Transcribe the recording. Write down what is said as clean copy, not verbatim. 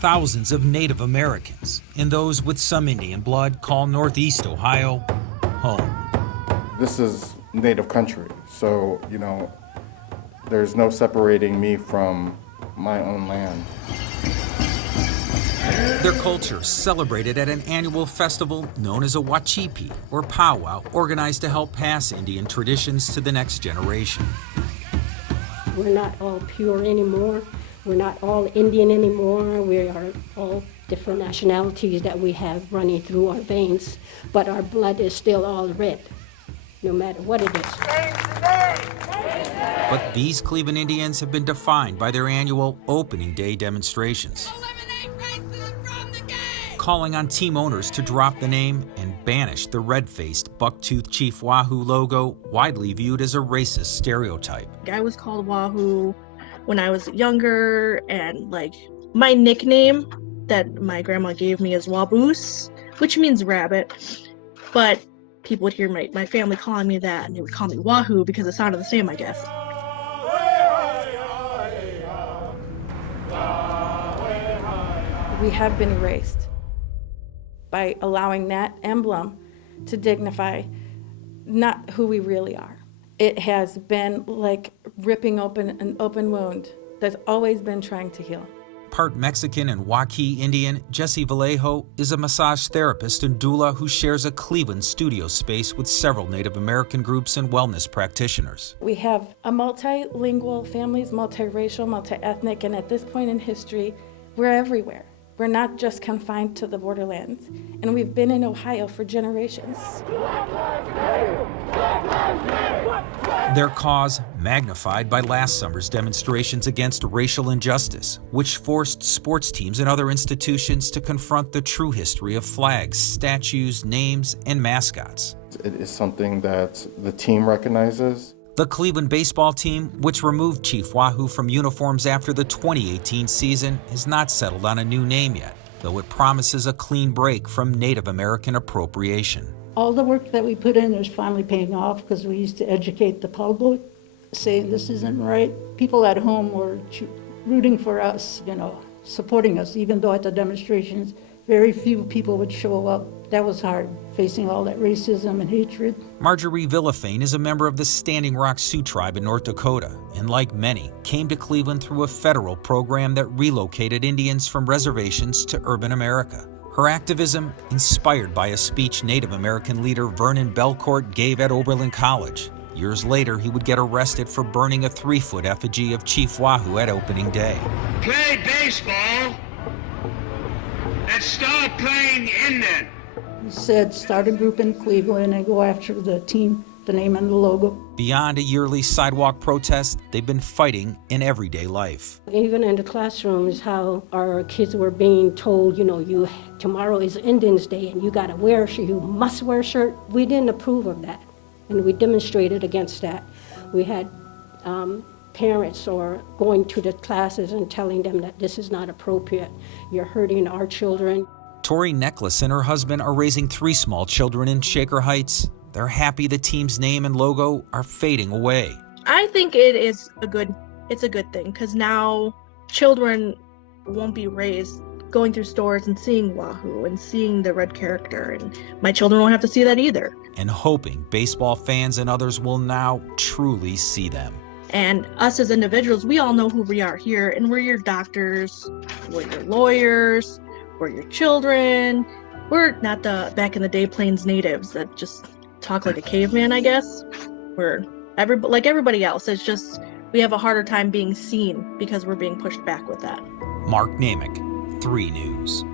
Thousands of Native Americans and those with some Indian blood call Northeast Ohio home. This is Native country, so, there's no separating me from my own land. Their culture celebrated at an annual festival known as a Wachipi, or powwow, organized to help pass Indian traditions to the next generation. We're not all pure anymore. We're not all Indian anymore. We are all different nationalities that we have running through our veins, but our blood is still all red, no matter what it is. But these Cleveland Indians have been defined by their annual opening day demonstrations, calling on team owners to drop the name and banish the red-faced, buck-toothed Chief Wahoo logo, widely viewed as a racist stereotype. I was called Wahoo when I was younger, and my nickname that my grandma gave me is Waboose, which means rabbit. But people would hear my family calling me that, and they would call me Wahoo because it sounded the same, I guess. We have been erased by allowing that emblem to dignify not who we really are. It has been like ripping open an open wound that's always been trying to heal. Part Mexican and Waukee Indian, Jessie Vallejo is a massage therapist and doula who shares a Cleveland studio space with several Native American groups and wellness practitioners. We have a multilingual families, multiracial, multi-ethnic, and at this point in history, we're everywhere. We're not just confined to the borderlands, and we've been in Ohio for generations. Their cause magnified by last summer's demonstrations against racial injustice, which forced sports teams and other institutions to confront the true history of flags, statues, names, and mascots. It is something that the team recognizes. The Cleveland baseball team, which removed Chief Wahoo from uniforms after the 2018 season, has not settled on a new name yet, though it promises a clean break from Native American appropriation. All the work that we put in is finally paying off because we used to educate the public, saying this isn't right. People at home were rooting for us, supporting us, even though at the demonstrations, very few people would show up. That was hard, facing all that racism and hatred. Marjorie Villafane is a member of the Standing Rock Sioux tribe in North Dakota, and like many, came to Cleveland through a federal program that relocated Indians from reservations to urban America. Her activism inspired by a speech Native American leader Vernon Belcourt gave at Oberlin College. Years later, he would get arrested for burning a 3-foot effigy of Chief Wahoo at opening day. Play baseball and start playing Indian. He said, start a group in Cleveland and go after the team, the name and the logo. Beyond a yearly sidewalk protest, they've been fighting in everyday life. Even in the classrooms, how our kids were being told, tomorrow is Indians Day and you gotta wear a shirt, you must wear a shirt. We didn't approve of that, and we demonstrated against that. We had parents or going to the classes and telling them that this is not appropriate. You're hurting our children. Tori Necklace and her husband are raising 3 small children in Shaker Heights. They're happy the team's name and logo are fading away. I think it's a good thing, because now children won't be raised going through stores and seeing Wahoo and seeing the red character, and my children won't have to see that either. And hoping baseball fans and others will now truly see them. And us as individuals, we all know who we are here, and we're your doctors, we're your lawyers, we're your children. We're not the back in the day Plains natives that just talk like a caveman, I guess. We're like everybody else. It's just we have a harder time being seen because we're being pushed back with that. Mark Naymik, 3 News.